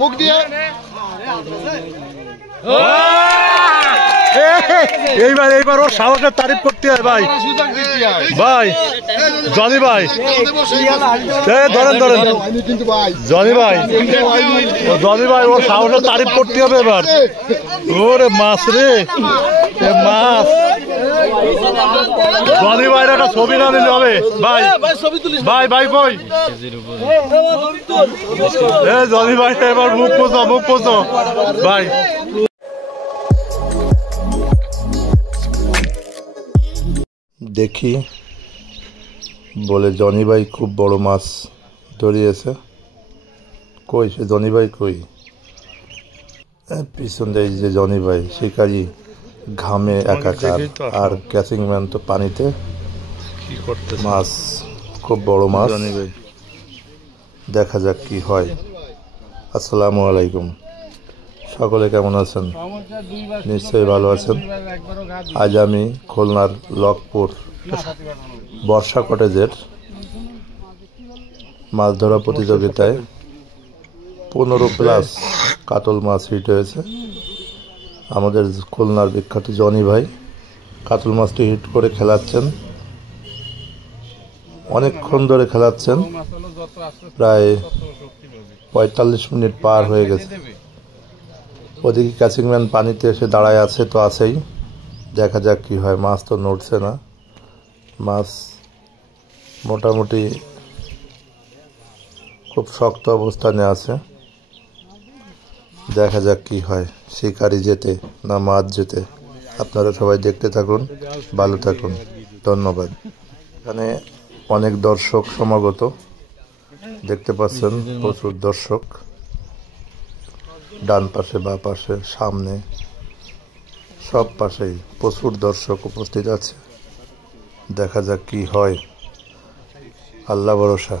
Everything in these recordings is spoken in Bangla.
মুখ দিয়ে এইবার ওর সাহসের তারিফ করতে হয় ভাই। ভাই জনি ভাই ধরেন জনি ভাই ওর সাহসের তারিফ করতে হবে এবার। ওরে মাছ রে মাছ। জনি ভাইয়ের একটা ছবি না নিলে হবে ভাই। ভাই কই জনি ভাই এবার মুখ পোছো ভাই। দেখি বলে জনি ভাই খুব বড় মাছ ধরিয়েছে। কই সে জনি ভাই কই? পিছন দেয় যে জনি ভাই শিকারি ঘামে একাকার, আর ক্যাচিং ম্যান তো পানিতে। মাছ খুব বড় মাছ, দেখা যাক কি হয়। আসসালামু আলাইকুম, সকলে কেমন আছেন? নিশ্চয়ই ভালো আছেন। আজ আমি খুলনার লকপুর বর্ষা কটেজের মাছ ধরা প্রতিযোগিতায় 15+ কাতল মাছ হিট হয়েছে। আমাদের খুলনার বিখ্যাত জনি ভাই কাতল মাছটি হিট করে খেলাচ্ছেন, অনেকক্ষণ ধরে খেলাচ্ছেন, প্রায় 45 মিনিট পার হয়ে গেছে। ওদিকে ক্যাচিংম্যান পানিতে এসে দাঁড়ায় আছে তো আছেই, দেখা যাক কি হয়। মাছ তো নড়ছে না, মাছ মোটামুটি খুব শক্ত অবস্থানে আছে। দেখা যাক কি হয়, শিকারি যেতে না মাছ যেতে। আপনারা সবাই দেখতে থাকুন, ভালো থাকুন, ধন্যবাদ। এখানে অনেক দর্শক সমাগত, দেখতে পাচ্ছেন প্রচুর দর্শক, ডান পাশে বা পাশে সামনে সব পাশেই প্রচুর দর্শক উপস্থিত আছে। দেখা যাক কি হয়, আল্লাহ ভরসা।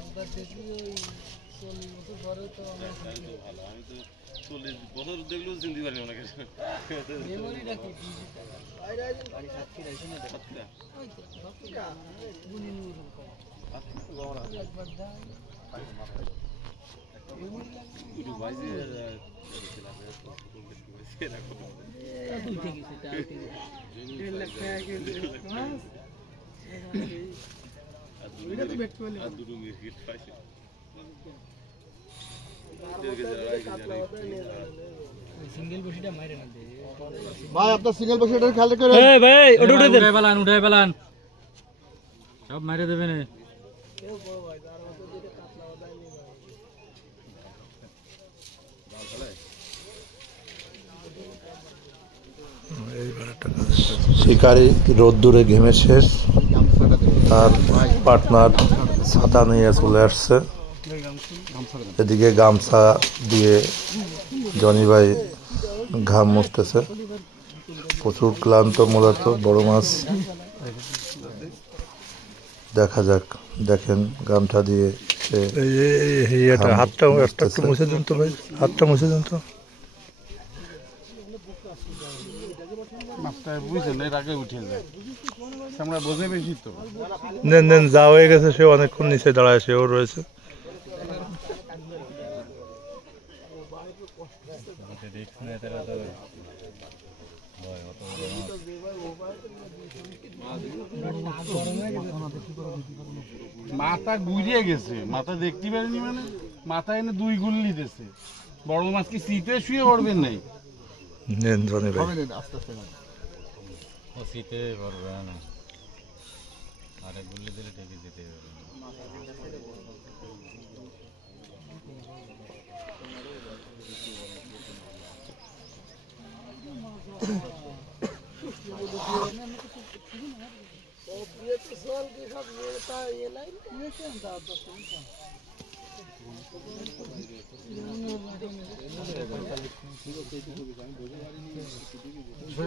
একবার দেখলি ওই 40 বছর পরে তো আমরা ভালো। আমি তো 40 বছর দেখলেও চিনতে পারি না। মেমোরিটা কি বাড়ি সাতক্ষীরা শুনে তো সাতক্ষীরা ওই তো সাতক্ষীরা গুনি নিয়ে একবার দাও মেমোরি একটু বাইজে দুই থেকে সেটা 1.5 লাখ টাকা এটা তো বেট করলে আর দুটো মিনিট পাইছে। সিঙ্গেল বসিটা মাইরে না দে ভাই, আপনার সিঙ্গেল বসিটার খেয়াল করেন। এই ভাই ওটা উঠাই পেলান সব মাইরে দেবে না। কেউ বড় ভাই তার মতো যেটা কাটলা বাদাই নি ভাই। শিকারি রোদ্দুরে ঘেমে শেষ, তার পার্টনার ছাতা নিয়ে চলে আসছে। এদিকে গামছা দিয়ে জনি ভাই ঘাম মুছতেছে, প্রচুর ক্লান্ত মূলত। বড় মাছ, দেখা যাক। দেখেন গামছা দিয়ে হাতটা মুছে দিন তো ভাই, হাতটা মুছে দিন তো। নেন যা হয়ে গেছে, সে অনেকক্ষণ নিচে দাঁড়ায়, সেও রয়েছে। মাথা গুড়িয়ে গেছে, মাথা দেখতে পারিনি, মানে মাথা এনে 2 গুল্লি দিয়েছে। বড় মাছ কি শীতে শুয়ে পড়বেন নাই? নেন জনি ভাই, শীতে পড়বে না, আরে গুল্লি দিলে ঠিকই যেতে পারবে।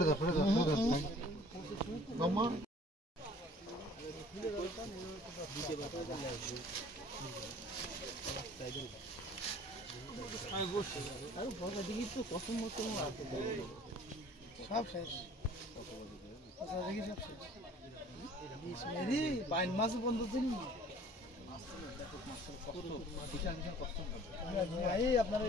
ফেলে দাও সব শেষ বাইন মাছ বন্ধ ছিল আপনার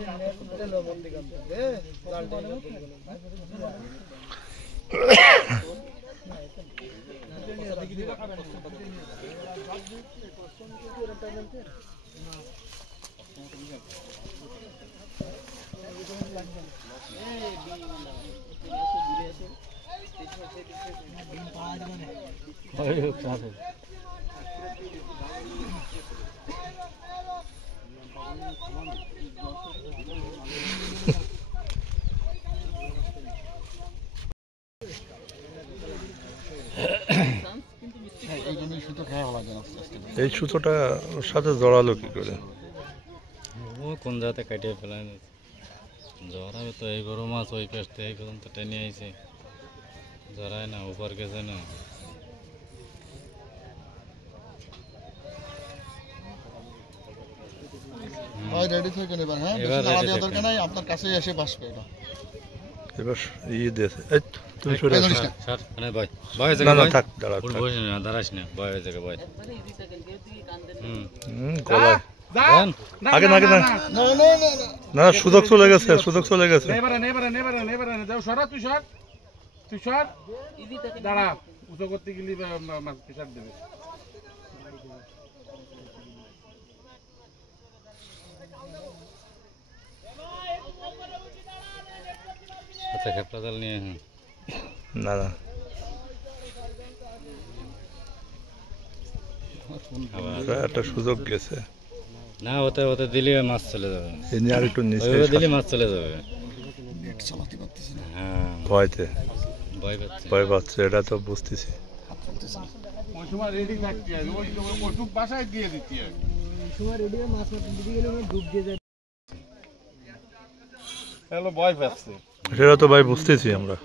এই সুতোটা ওর সাথে জড়ালো কি করে? ও কোন জাতে কাটিয়ে ফেলাই জড়াবে তো, এই বড় মাছ ওই পেস্টে এই পর্যন্ত টেনে আইছে, জড়ায় না, উপর গেছে না। ভাই রেডি থেকে নেবেন, হ্যাঁ বেশি দাঁড়া দেওয়ার দরকার নাই, আপনার কাছেই এসে বাসবে এটা। এবার দিয়েছে, এই তুমি সরে আসো। স্যার মানে ভাই ভাই না না থাক, দাঁড়া ফুল বসে না, দাঁড়াস না, ভয় হয়ে যাবে ভাই। গলায় দেন আগে না, আগে না, না না না না সুযোগ চলে গেছে, সুযোগ চলে গেছে। নেবারে যাও, সরা তুই সর, তুই সর, দাঁড়া, উঁচু করতে গেলি মাছ পিছার দেবে। আচ্ছা খেপলা জাল নিয়ে না না একটা সুযোগ গেছে, না, ওতে ওতে দিলে মাছ চলে যাবে, এই নিয়ে আর একটু নিচে ওইভাবে দিলে মাছ চলে যাবে। হ্যাঁ ভয়তে ভয় পাচ্ছে। ভয় পাচ্ছে, এটা তো বুঝতেছি। ওই সময় রেডি থাকতে হবে, ওই বাসায় দিয়ে দিতে হবে। হ্যালো ভয় পাচ্ছে, সেটা তো ভাই বুঝতেছি আমরা।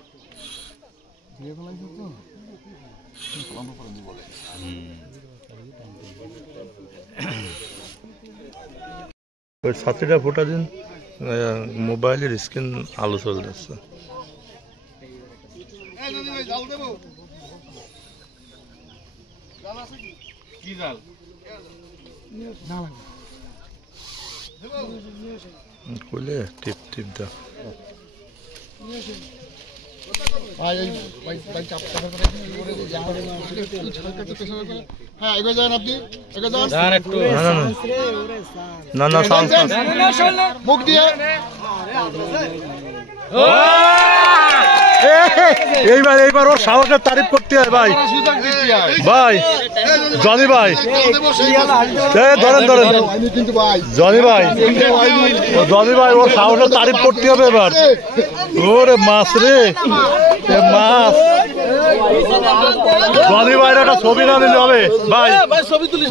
ওই ছাত্রীটা ফোটা দিন, মোবাইলের স্ক্রিন আলো চলে যাচ্ছে। কি জাল? খুলে টিপ টিপ দাও। হ্যাঁ এগিয়ে যান, আপনি এগিয়ে যান, যান একটু, না না সাউন্ড মুখ দিয়ে এইবার এইবার ওর সাহসের তারিফ করতে হয় ভাই। সুযোগ দিতে হয়। ভাই জনি ভাই, ধরেন ধরেন আমি কিন্তু ভাই জনি ভাই, ও জনি ভাই ওর সাহসের তারিফ করতে হবে এবার। ওরে মাছ রে, এ মাছ। জনি ভাইয়ের একটা ছবি না নিলে হবে ভাই,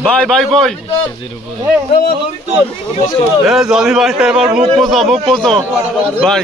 ভাই ভাই কই কেজির উপরে এ জনি ভাই এবার মুখ পোছো, মুখ পোছো ভাই।